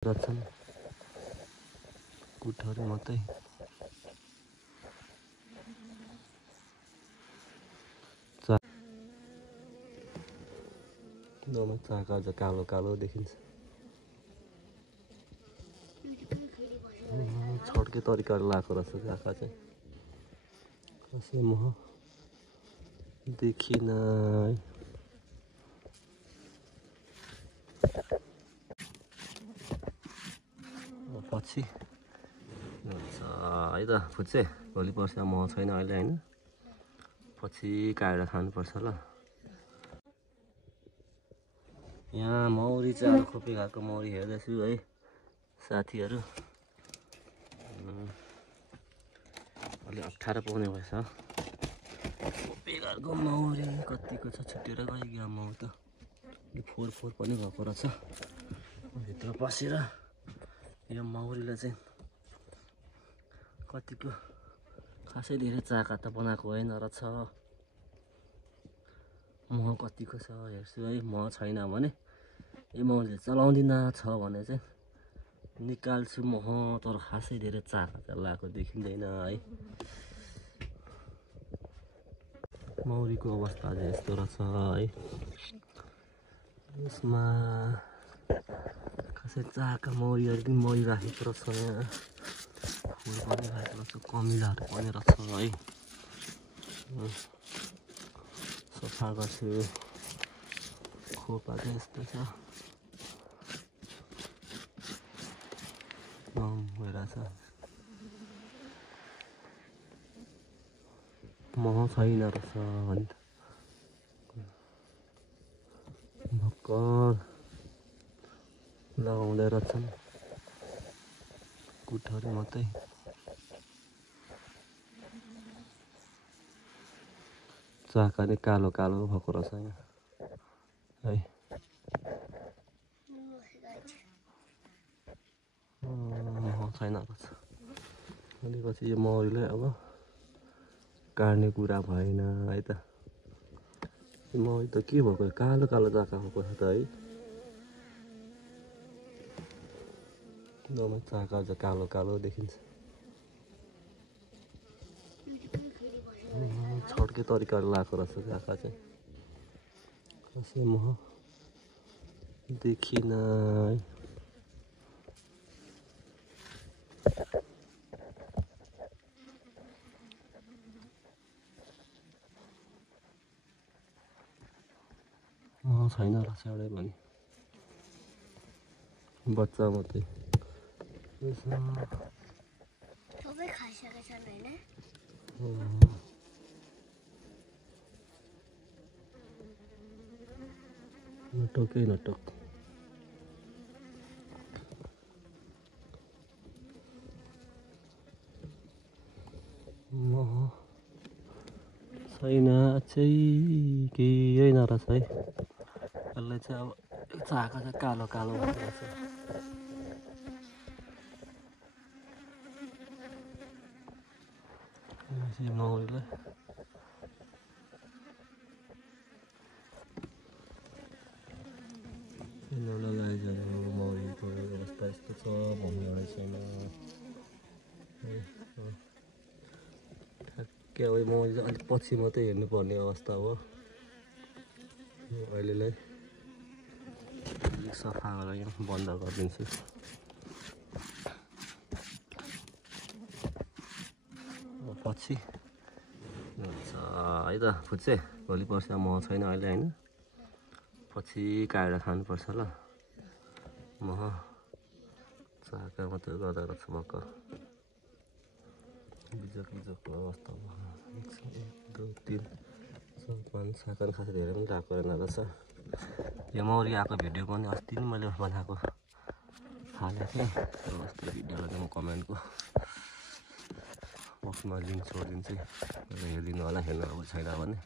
रछन् कुठहरु मात्रै नोमा चाका अझ कालो कालो देखिन्छ। छड्के तरिकाले लाएको रहेछ चाका चाहिँ कसै म देखिन है। पछि है त फुच्चे भोलि पर्सि म छैन अहिले हैन, पछि काटेर खानुपर्छ ल। यहाँ मौरी चाहिँ खोपी खाएको मौरी हेर्दैछु है साथीहरू। अलि अप्ठ्यारो पाउने भएछ खोपी खाएको मौरी कतिको छ, छुटेर गयो मौरी त फोहोर फोहोर पनि भएको रहेछ भित्र पसेर। यो मौरीलाई चाहिँ कतिको खासै धेरै चाका त बनाएको होइन रहेछ। मह कतिको छ हेर्छु है, मह छैन भने यो मौरीले चलाउँदिन छ भने चाहिँ निकाल्छु मह, तर खासै धेरै चाका त लगाएको देखिँदैन है। मौरीको अवस्था चाहिँ यस्तो रहेछ है, यसमा खासै चाका मौरीहरू पनि मरिराखेको रहेछ। यहाँ फुल पनि राखेको रहेछ, कमिलाहरू पनि रहेछ है। सफा गर्छु, खोपा चाहिँ यस्तो छ भइरहेछ। मह छैन रहेछ भने त भर्खर लगाउँदै रहेछन् कुठहरु मात्रै। चाका नै कालो कालो भएको रहेछ यहाँ है। मह छैन रहेछ भनेपछि यो मौरीलाई अब काट्ने कुरा भएन है त। मौरी त के भएको कालो कालो चाका भएको छ त है। नोमा चाका अझ कालो कालो देखिन्छ। छड्के तरिकाले लाएको रहेछ चाका चाहिँ कसै म देखिन है। छैन रहेछ एउटै पनि बच्चा मात्रै। सबै खाइसकेका छन् हैन। नटकै नटक मह छैन चाहिँ केही नरहेछ है। यसलाई चाहिँ अब चाका चाहिँ कालो कालो भएको रहेछ। मौरीलाई लगाइजानु मौरीको अवस्था यस्तो छ भन्ने छैन। ठ्याक्कै अब मौरी चाहिँ अलिक पछि मात्रै हेर्नुपर्ने अवस्था हो। अहिलेलाई अलिक सफा गरेर बन्द गरिदिन्छु। पछि है त फुच्चे भोलि पर्सि म छैन अहिले हैन, पछि काटेर खानुपर्छ ल। मह चाका मात्रै गर्दा रहेछ भर्खर बिजोक बिजोकको अवस्थामा 1 2 3 4 5 चाका खासै धेरै पनि लगाएको रहेन रहेछ। यो मौरी आएको भिडियो पनि अस्ति नै मैले बनाएको हालेको थिएँ। अस्ति भिडियोलाई म कमेन्टको बक्समा लिङ्क छोडिदिन्छु, हेरिदिनु होला हेर्नु अब छैन भने।